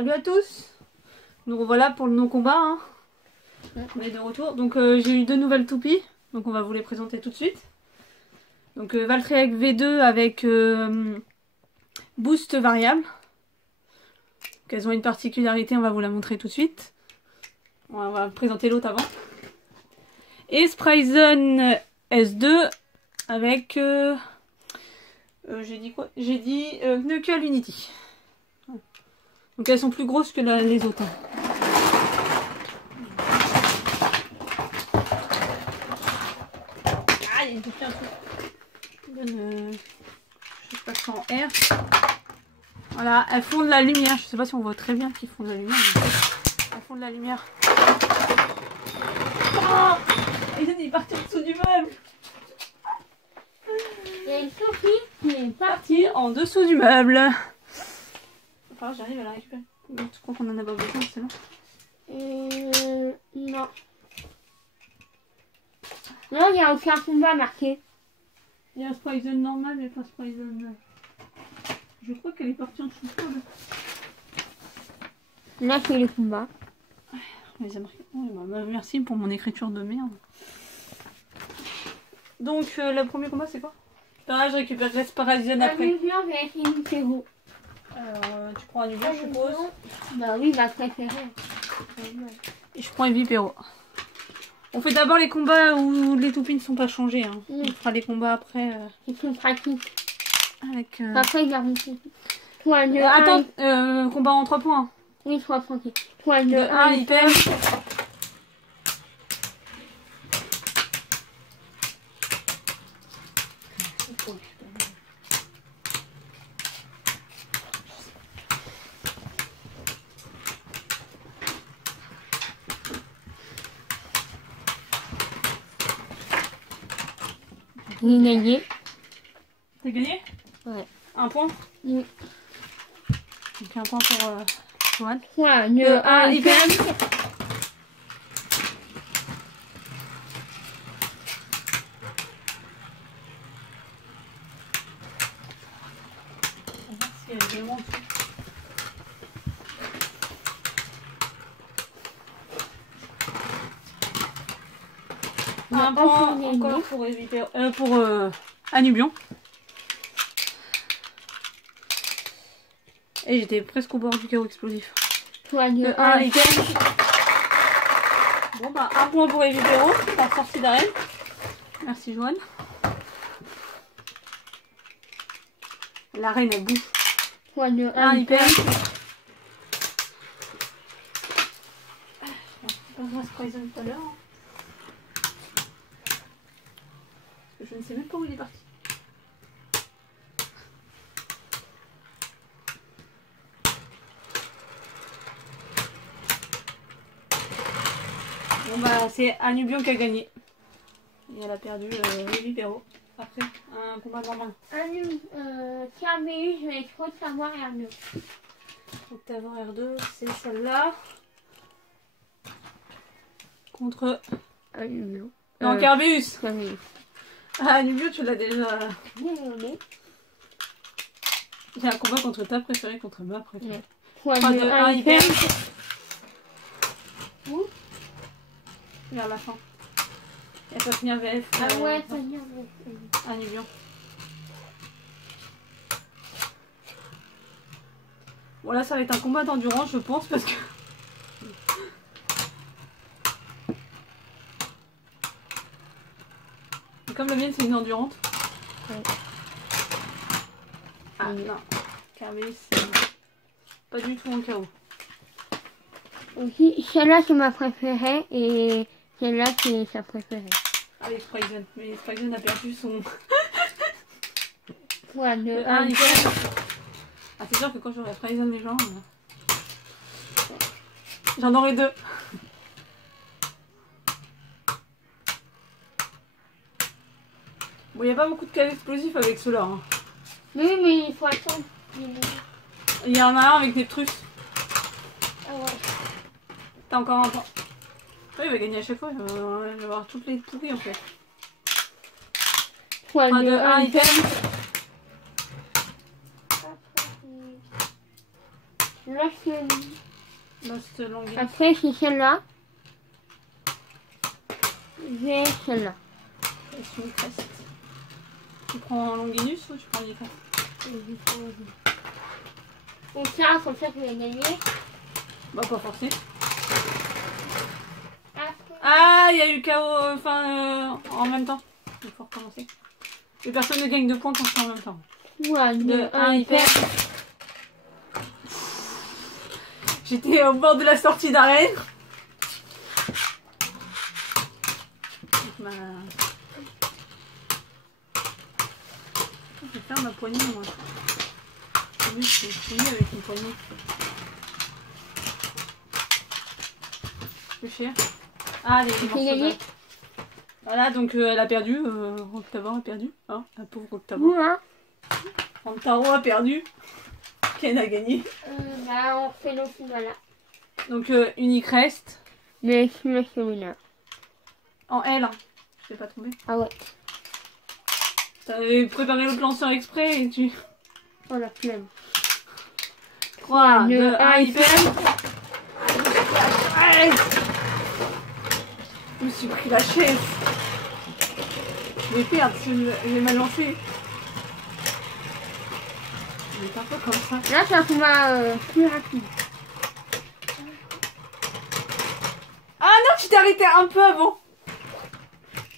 Salut à tous. Nous revoilà pour le non-combat. Hein. On est de retour. Donc j'ai eu deux nouvelles toupies. Donc on va vous les présenter tout de suite. Donc Valtrex V2 avec boost variable. Donc, elles ont une particularité, on va vous la montrer tout de suite. On va présenter l'autre avant. Et Spryzen S2 avec... j'ai dit quoi? J'ai dit Knuckle Unity. Donc elles sont plus grosses que les autres. Ah, il y a tout un truc. Je sais pas si en R. Voilà, elles font de la lumière. Je sais pas si on voit très bien qu'ils font de la lumière. Mais elles font de la lumière. Oh, il est parti en dessous du meuble. Il y a une Sophie qui est Parti en dessous du meuble. Enfin, j'arrive à la récupérer. Tu crois qu'on en a pas besoin, c'est bon? Non. Non, il n'y a aucun combat marqué. Il y a un Spryzen normal, mais pas Spryzen. Je crois qu'elle est partie en dessous du meuble. Là, c'est le combat. On les a marqués. Oh, bah, merci pour mon écriture de merde. Donc, le premier combat, c'est quoi? Pareil, je récupérerai Spryzen après. Anubion avec Inutero. Alors, tu prends Anubion, je suppose. Bah oui, ma préférée. Et je prends Evipero. On fait d'abord les combats où les toupies ne sont pas changées. Hein. On fera les combats après. C'est plus pratique. Avec. Après, il y a mon Toi, le attends, combat en 3 points. Oui, 3 points. Toi, le 1 hyper. J'ai gagné. T'as gagné? Ouais. 1 point? Oui. Donc 1 point pour Johan. Toi, le 1 hyper. Un point encore pour éviter pour Anubion. Et j'étais presque au bord du chaos explosif. Toi, le 1 hyper. Bon bah 1 point pour Evipero par sortie d'arène. Merci Joanne. L'arène elle bouffe. Toi, le 1 hyper. On va se Spryzen tout à l'heure. Je ne sais même pas où il est parti. Bon bah c'est Anubion qui a gagné. Et elle a perdu Evipero. Après un combat normal. Carméus, je vais trop savoir R2. Octavant R2, c'est celle-là. Contre... Anubion. Non, Carméus. Carméus. Ah, Anubion, tu l'as déjà... Désolé. Il y a un combat contre ta préférée, contre ma préférée. Ouais. Toi, Enfin, le de 1 1 hyper. Où? Vers la fin. Elle peut finir VF. Ah ouais, ça vient. Anubion. Bon là ça va être un combat d'endurance je pense parce que... Et comme la mienne c'est une endurante. Ouais. Ah non. Carméus c'est pas du tout en chaos. Aussi, celle-là c'est ma préférée et celle-là c'est sa préférée. Avec Spryzen. Mais Spryzen a perdu son... Toi, le 1 1 hyper. hyper. Ah c'est sûr que quand j'aurai Spryzen les gens... J'en aurai 2. Bon, il n'y a pas beaucoup de cas explosifs avec ceux-là. Hein. Oui, mais il faut attendre. Il y en a un avec des trucs. Ah ouais. T'as encore un point. Oui, il va gagner à chaque fois. Je vais avoir toutes les pourries en fait. Toi, 1, 2, le 1 hyper. Là, c'est... Lost Longinus. Après, c'est celle-là. J'ai celle-là. Et Unicrest. Tu prends Longinus ou tu prends Unicrest? Donc ça, comme ça, tu vas gagner. Bah pas forcément. Ah, il y a eu KO en même temps. Il faut recommencer. Et personne ne gagne de points quand c'est en même temps. 3, 2, 1, hyper. J'étais au bord de la sortie d'arène. Je vais faire ma poignée moi. Je suis mieux avec une poignée. Plus cher. Ah, les morceaux gagné. Voilà, donc elle a perdu. Octavor a perdu. Hein, la pauvre Octavor. Rantaro a perdu. Ken a gagné. Bah, on fait l'autre, voilà. Donc Unicrest. Mais celui-là. En L. Je t'ai pas trompé. Ah ouais. T'avais préparé le plan sur exprès et tu... Oh la flemme. 3, 2, 1, hyper. Je me suis pris la chaise. Je vais perdre, je vais mal lancer. Je vais faire pas comme ça. Là, c'est un combat plus rapide. Ah non, tu t'es arrêté un peu avant.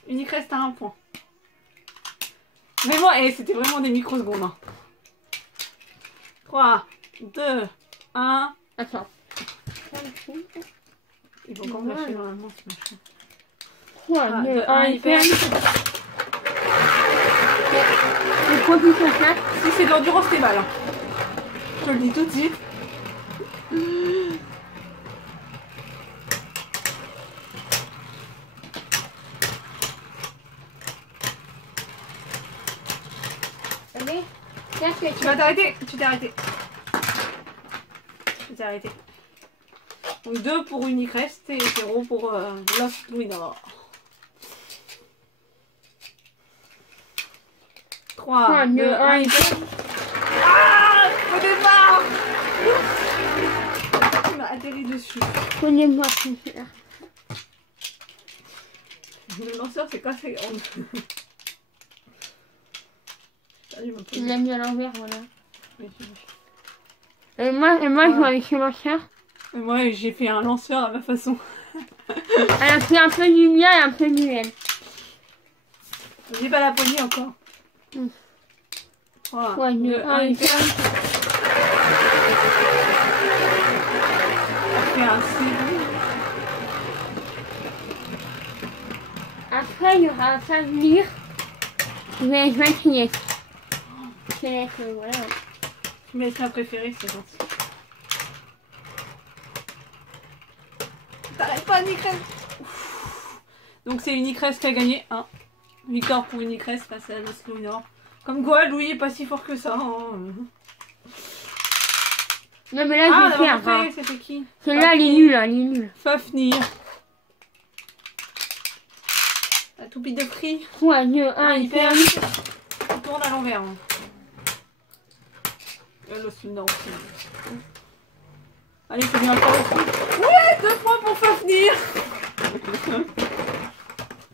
Unicrest à 1 point. Mais moi, c'était vraiment des microsecondes. Hein. 3, 2, 1. Attends. Il faut encore lâcher normalement ce machin. 3, 2, 1, hyper. Si c'est de l'endurance, t'es mal. Hein. Je te le dis tout de suite. Allez, tu vas t'arrêter. Tu t'es arrêté. Tu t'es arrêté. Donc 2 pour Unicrest et 0 pour Lost Winner. 3, 2, 1, hyper. Ah, au départ. Tu m'as atterri dessus. Prenez-moi. Le lanceur s'est cassé. Il l'a mis à l'envers, voilà. Oui, Et moi je joue avec ce lanceur. et moi, j'ai fait un lanceur à ma façon. Elle a fait un peu du mien et un peu du elle. J'ai pas la poignée encore. 3, 2, 1, hyper. Après un C. Après, il y aura un Savenir. Je vais essayer. Je vais essayer, voilà. Tu me laisses ma préférée, c'est gentil. T'arrêtes pas, Unicrest. Donc c'est Unicrest qui a gagné. Hein. Victoire pour Unicrest face à Lost Winner. Comme quoi, Louis est pas si fort que ça. Hein. Non mais là, je vais faire. Hein. C'était qui? Celle-là, elle est nulle, elle est nulle. Fafnir. La toupie de prix. 3, 2, 1, hyper. hyper. On tourne à l'envers. Hein. Lost Winner aussi. Allez, c'est bien encore aussi. Ouais, 2 points pour Fafnir.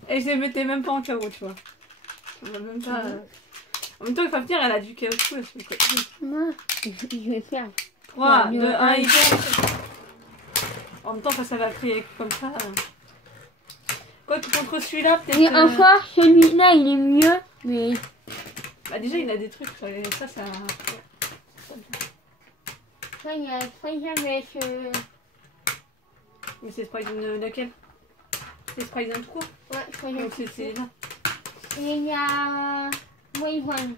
Et je les mettais même pas en KO, tu vois. On va même pas... En même temps, Fafnir, elle a du KO tout là sur le côté. Moi, je vais faire. 3, 2, 1, hyper. En même temps, ça va créer comme ça. Quoi que contre celui-là, peut-être... Et encore, celui-là, il est mieux, mais... Bah déjà, il a des trucs. Ça... Ça, il y a jamais ce... Mais c'est Sprite laquelle? C'est Sprite d'un trou? Ouais, donc c'est là. Et il y a... Wayvon.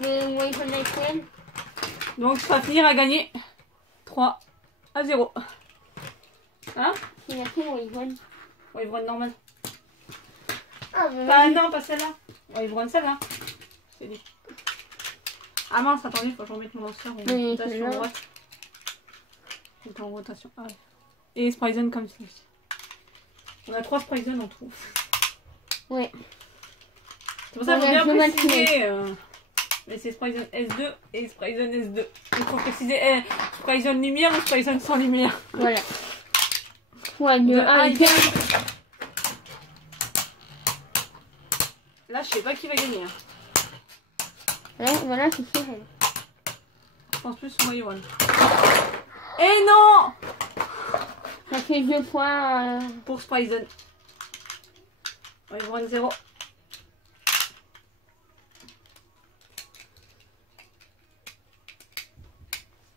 Le Wayvon actuel. Donc, Fafnir a gagné 3 à 0. Hein? Il a fait Wayvon. Wayvron normal. Ah, mais Bah non, pas celle-là. Wayvron celle-là. C'est dit. Ah mince, attendez, faut que je remette mon lanceur en rotation droite. Il est en rotation. Ah ouais. Et Spryzen comme ça aussi. On a 3 Spryzen en tout. Ouais. C'est pour ça qu'il faut bien préciser. Mais c'est Spryzone S2 et Spryzone S2. Il faut préciser Spryzone lumière ou Spryzone sans lumière. Voilà. 3, 2, 1, hyper. hyper. Là, je sais pas qui va gagner. Hein. Ouais, voilà, c'est sûr. Je pense plus sur Wayron. Et non! Ça fait 2 fois. Pour Spryzone. Wayron 0.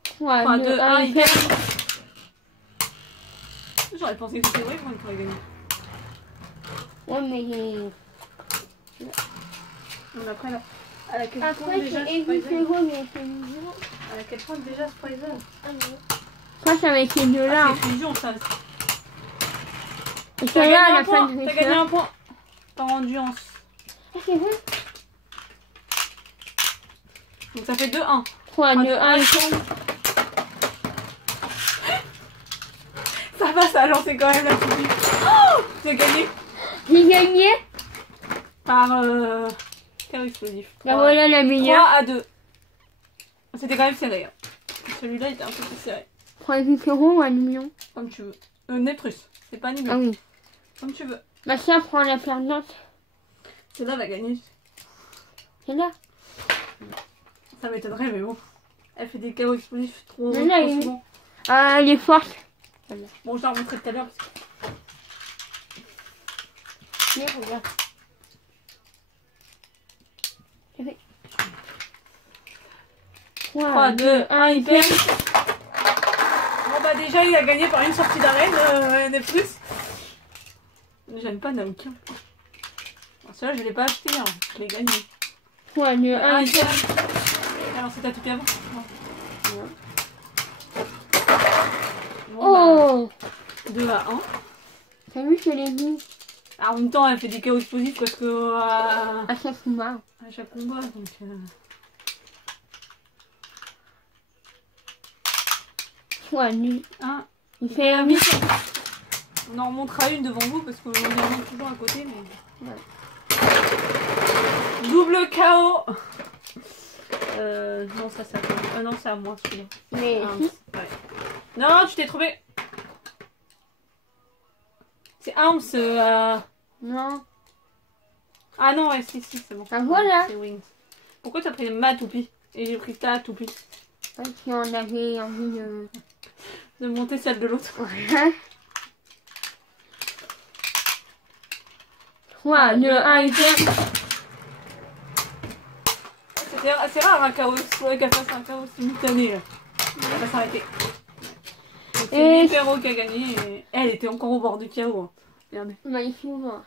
3, 2, 1, hyper. hyper. J'aurais pensé que c'était Wayron qui aurait gagné. Ouais, mais. On après là. À laquelle Après, pointe déjà c'est Spryzone? Evil, mais c'est Evil. À laquelle pointe déjà Spryzone? Ça, ça va être les deux là. Ah, c'est fusion ça. Et T'as celle-là, gagné à un la fin point. de T'as gagné un point. Par endurance. Ah, c'est vrai. Donc ça fait 2-1. 3, 2, 1, hyper. Ça va, ça a lancé quand même la petite. Oh, t'as gagné j'ai gagné. par chaos explosif. Bah voilà la 3 meilleure. à 2. C'était quand même serré. Hein. Celui-là était un peu plus serré. 3 différents ou un million? Comme tu veux. Néprus. C'est pas niveau. Ah oui. Comme tu veux. Bah ça prend la perdante. Celle-là va gagner. C'est là. Ça m'étonnerait, mais bon. Elle fait des chaos explosifs trop, Mais là, trop il- souvent. Ah, elle est forte. Bon, je la remontrerai tout à l'heure. Parce que... Mais regarde. 3, 2, 1, hyper. Bon bah déjà il a gagné par une sortie d'arène, Néprus. J'aime pas Naoki. Celui-là je l'ai pas acheté, hein. Je l'ai gagné. 3, 2, 1, hyper. Alors c'est ta tout avant. Bon, Oh, 2 à 1. t'as vu, je l'ai dit. En même temps elle fait des chaos explosifs parce que À chaque combat. à chaque combat donc... 3, 2, 1. il fait un 8. On en remontera une devant vous parce qu'on est toujours à côté mais... Ouais. Double KO. Non ça non c'est à moi celui-là. Mais Ah, si. ouais. Non tu t'es trompé. C'est Arms Non. Ah non ouais si c'est bon. Ah, voilà. C'est Wings. Pourquoi t'as pris ma toupie et j'ai pris ta toupie? Parce qu'on avait envie de... De monter celle de l'autre. Voilà. 3, 2, 1, hyper. C'était assez rare un chaos qu'elle fasse un chaos simultané là. Elle va s'arrêter. Donc, c'est Et- l'Hypero qui a gagné et elle était encore au bord du chaos. Hein. Regardez. Bah, il faut voir.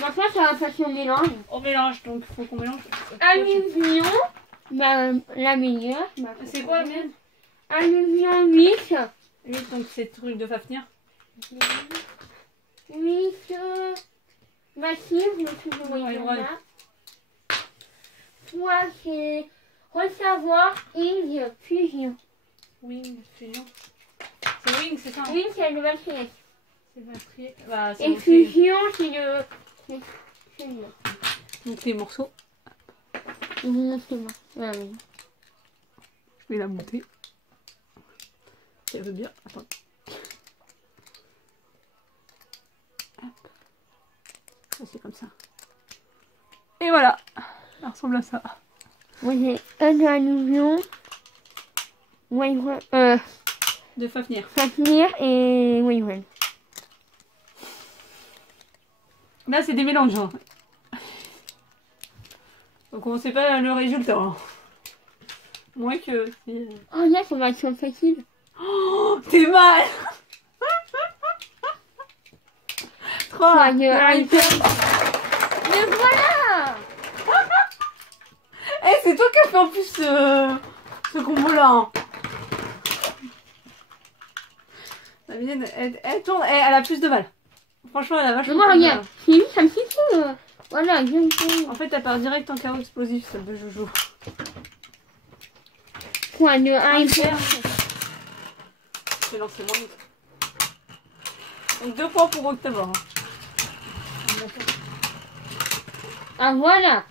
Maintenant, ça va passer au mélange. On mélange donc faut qu'on mélange. Alluvion. Bah, la meilleure. Bah, C'est quoi même? Alluvion 8. 8 donc c'est truc de Fafnir. 8. Massive, le plus de Ouais, moyen ouais. là. 3, c'est recevoir, ing, fusion. Wing, fusion. C'est Wing, c'est ça? Hein Ing, c'est le batterie. C'est batterie. Bah, c'est Et aussi- fusion, c'est le... C'est le... Donc les morceaux. Exactement. Ah oui. Je vais la monter. Si elle veut bien. Attends. Hop. Ça c'est comme ça. Et voilà. Ça ressemble à ça. Moi, j'ai un alluvion. Wayron. De Fafnir. Fafnir et Wayron. Là c'est des mélanges. Hein. Donc on sait pas le résultat. Hein. Moins que si... Oh là, ça va être facile. Oh, t'es mal. 3, 2, 1, hyper. Mais voilà. Eh, c'est toi qui as fait en plus ce combo-là. Hein. La mienne, elle tourne, elle a plus de balles. Franchement, elle a vachement Mais moi, plus de regarde. C'est lui, ça me fait tout. Voilà, bien balles. En fait, elle part direct en chaos explosif, celle de Jojo. 3, 2, 1, hyper. Je vais lancer mon autre. Donc 2 points pour Octobre. Hein. Ah, voilà.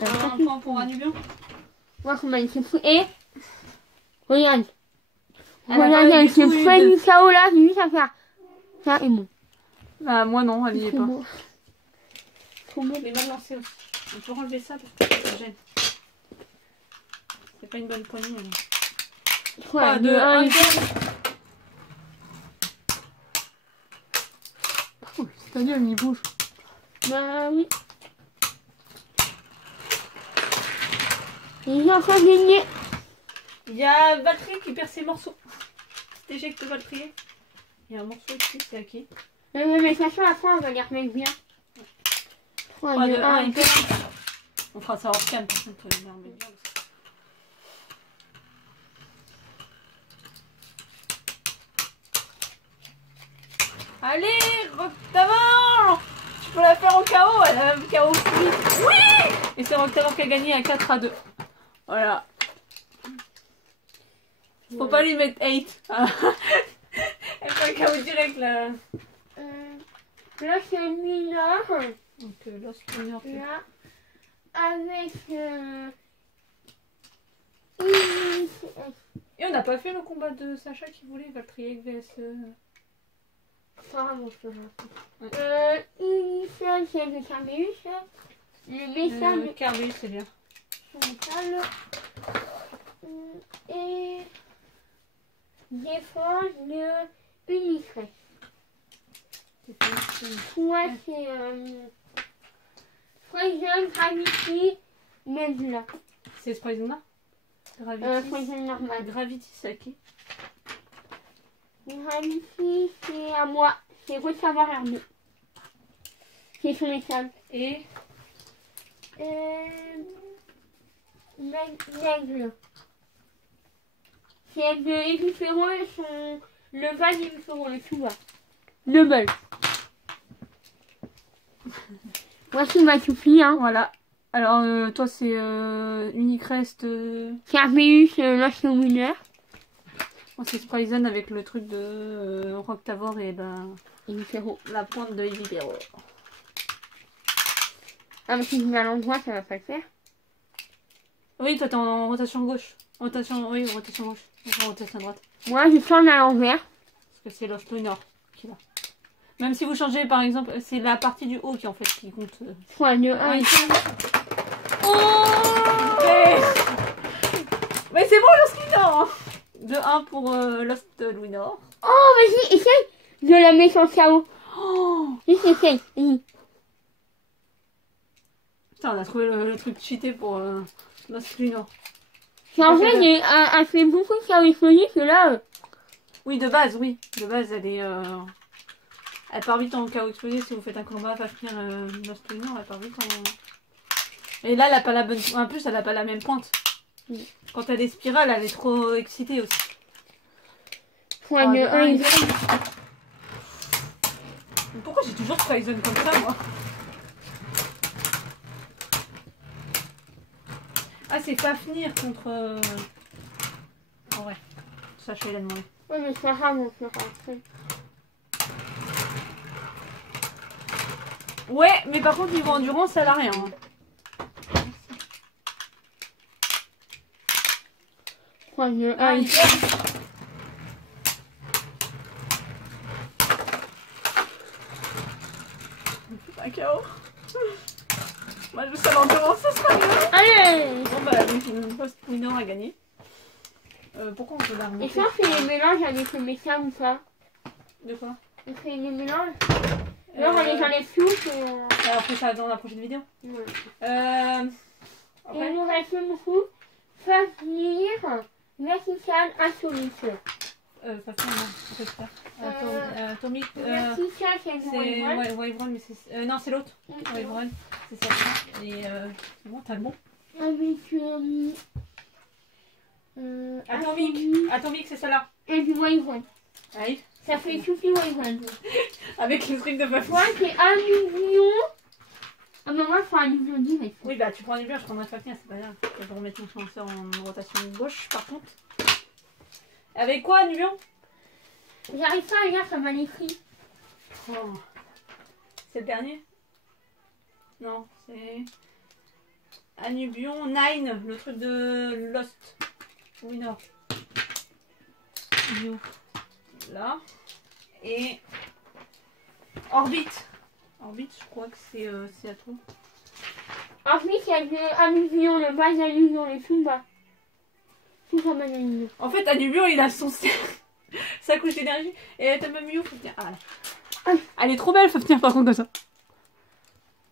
Un point pour Anubion. Voir comment il s'est fou. Et regarde. Elle a Regarde, pas elle du s'est tout fait eu de- du chaos là, j'ai juste à faire. Ça et bon. Bah, moi non, elle y est Trop pas. beau. Trop beau. Les mal lancées aussi. On peut enlever ça parce que ça gêne. C'est pas une bonne poignée. 3, 2, 1, c'est-à-dire, il bouge. Bah oui. J'ai encore gagné. Il y a Valkyrie qui perd ses morceaux. T'éjectes Valkyrie. Il y a un morceau ici, c'est à qui? Mais sachant à la fin, on va les remettre bien. 3, 3, 2, 2, 1, 1, il perd. On fera ça hors cam, par contre, pour les remettre bien. Allez, Rock d'avant! Tu peux la faire au KO, elle a même KO plus. Oui! Et c'est Rock d'avant qui a gagné à 4 à 2. Voilà. Faut pas lui mettre 8. Elle fait un KO direct là. Là, c'est mineur. Donc Lost Winner. Là, avec Et on n'a pas fait le combat de Sacha qui voulait Valkyrie vs. Initial, c'est le Carméus. Le métal, Carby, c'est bien. le métal. Et défense de Unicrest. Moi, c'est Poison, Gravity, Nebula. C'est ce poison là? Gravity. Poison normal. Gravity, c'est à qui? Gravity, c'est à moi. C'est Ressavoir Herbe. C'est son métal. Et L'aigle. C'est le Épiphéro et son... Le Val Épiphéro, le tout bas. Le bol. Voici ma toupie, hein. voilà. Alors, toi, c'est Unicrest. Carméus, Lost Winner. Moi, c'est Spryzen avec le truc de Roctavor et Épiphéro. la pointe de Evipero. Ah, mais si je mets à l'endroit, ça va pas le faire. Oui, toi, t'es en rotation gauche. Rotation, oui, rotation gauche. En rotation droite. Moi, je tourne à l'envers. Parce que c'est Lost Winner qui l'a. Même si vous changez, par exemple, c'est la partie du haut qui, en fait, qui compte. 3, 2, 1. Oh mais c'est bon, Lost Winner. De 1 pour Lost Winner. Oh, vas-y, essaye de la mettre en chaos. Oh Juste essaye. Vas-y. putain, on a trouvé le truc cheaté pour Lost Winner. En fait, elle fait beaucoup de chaos explosif, que là... Oui, de base, oui. De base, elle est... Elle part vite en chaos explosé. Si vous faites un combat, va finir Lost Winner, elle part vite en... Et là, elle a pas la bonne... En plus, elle a pas la même pointe. Oui. Quand elle est spirale, elle est trop excitée aussi. 3, 2, 1, Mais pourquoi j'ai toujours Poison comme ça, moi? Ah, c'est pas finir contre... En vrai. Sacha, il a demandé. Ouais, mais c'est pas grave, on fera après. Ouais, mais par contre, niveau endurance, elle a rien. Hein. 3, 2, Ah, 1. il perd. Un KO. Moi, je sais l'endurance, ça sera mieux. Allez. Bon, bah, le post winner a gagné. Pourquoi on peut la Et remonter? ça, on fait les mélanges avec le métal ou pas? De quoi? On fait les mélanges. Là, on les enlève tous et Alors, on fait ça dans la prochaine vidéo. ouais. Et Après, il nous reste beaucoup. Faire venir vertical insolite. façon, non, on peut faire. Atomic, Vertical, c'est c'est le Wyvern, mais c'est. Non, c'est l'autre. Wyvern, c'est ça. Et c'est bon, t'as le bon. Avec Atomic, c'est celle-là. et du Wyvern. Allez. Ça fait tout le Wyvern. Avec le truc de Buffy. Moi, c'est Alluvion. Ah, mais moi, je prends Alluvion direct. Oui, bah tu prends du bien, je prendrai Fafnir, c'est pas grave. Je vais remettre mon chanceur en rotation gauche, par contre. Avec quoi, Nubion? J'arrive pas à lire, ça m'a écrit. Oh. C'est le dernier? Non, c'est... Anubion, Nine, le truc de Lost. Winner. You. Là. Et Orbit. Orbit, je crois que c'est à toi. Ensuite, il y a le Alluvion, le bas d'Alluvion, le tout bas. Tout ça, bas d'Alluvion. En fait, Anubion, il a sa couche d'énergie. Et ta mamie, faut tenir. Ah, là. Elle est trop belle, faut tenir par contre comme ça.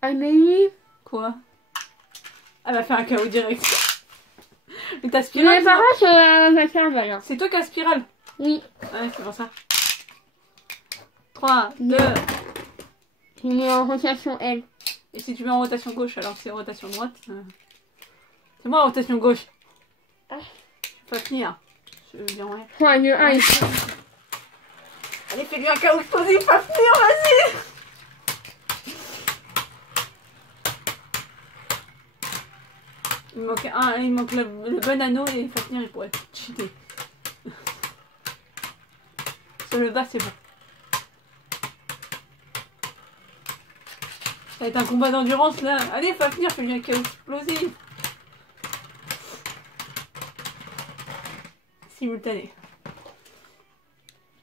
Amélie. Quoi? Elle va faire un KO direct. Mais t'as spirale. Mais par contre, elle va faire mal. Hein. C'est toi qui as spirale. Oui. Ouais, c'est pour ça. 3, 2. Je mets en rotation L. Et si tu mets en rotation gauche, alors c'est rotation droite. C'est moi en rotation gauche. Ah. Faut finir. Je viens rien. 3, 2, 1. Allez, fais-lui un KO explosif, faut finir, vas-y. Il manque le bon anneau et Fafnir il pourrait cheater. Sur le bas c'est bon. Ça va être un combat d'endurance là. Allez Fafnir, fais-lui un KO explosif. Simultané.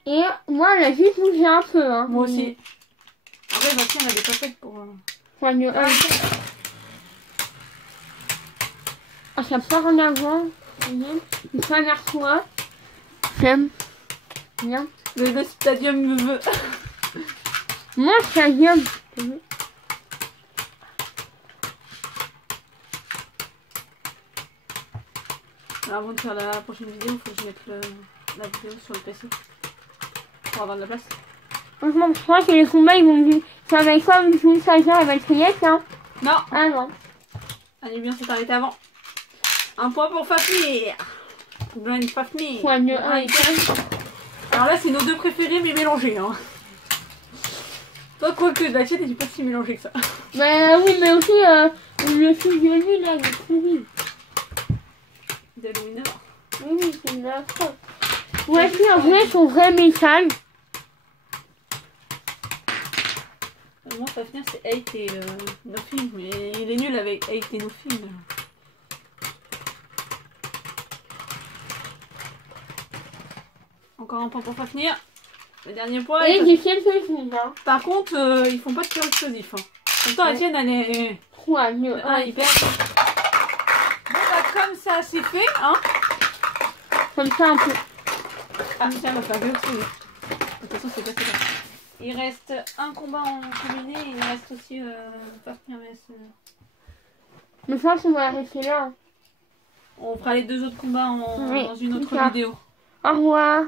Et moi, elle a juste bougé un peu. Hein. Moi aussi. Après Fafnir elle est pas faite pour... 3, 2, 1. Ah, ça part en avant. Il fait vers toi. J'aime. Bien. Le stadium me veut. Moi, ça vient. Alors, avant de faire la prochaine vidéo, il faut que je mette la vidéo sur le PC. Pour avoir de la place. Franchement, je crois que les combats, ils vont venir. Ça va être comme une stagiaire, elle va être triette, hein. Non. Ah non. Allez bien, c'est arrêté avant. Un point pour Fafnir. Grand Fafnir. 3, 2, 1. Alors là, c'est nos deux préférés, mais mélangés. Hein. Toi, quoique, la tienne, elle est pas si mélangée que ça. Bah oui, mais aussi, le fils de lui, là, il est pourri. D'Halloween. Oui, c'est de la faute. Ouais, puis en vrai, son vrai message. Moi, Fafnir, c'est 8 et Nothing. Mais il est nul avec 8 et Nothing. Encore un point pour Fafnir. Le dernier point. Et j'ai quelques choses, hein. Par contre, ils font pas de tir explosif. Hein. Pourtant, la tienne, elle est... 3, 2, 1. hyper. Bon, bah, comme ça, c'est fait, hein. Comme ça, un peu. Ah, tiens, on va faire deux aussi. De toute façon, c'est pas ça. Il reste un combat en combiné et il reste aussi Fafnir vs. Mais je pense qu'on va arrêter là. On fera les deux autres combats Oui, dans une autre c'est ça. vidéo. Au revoir.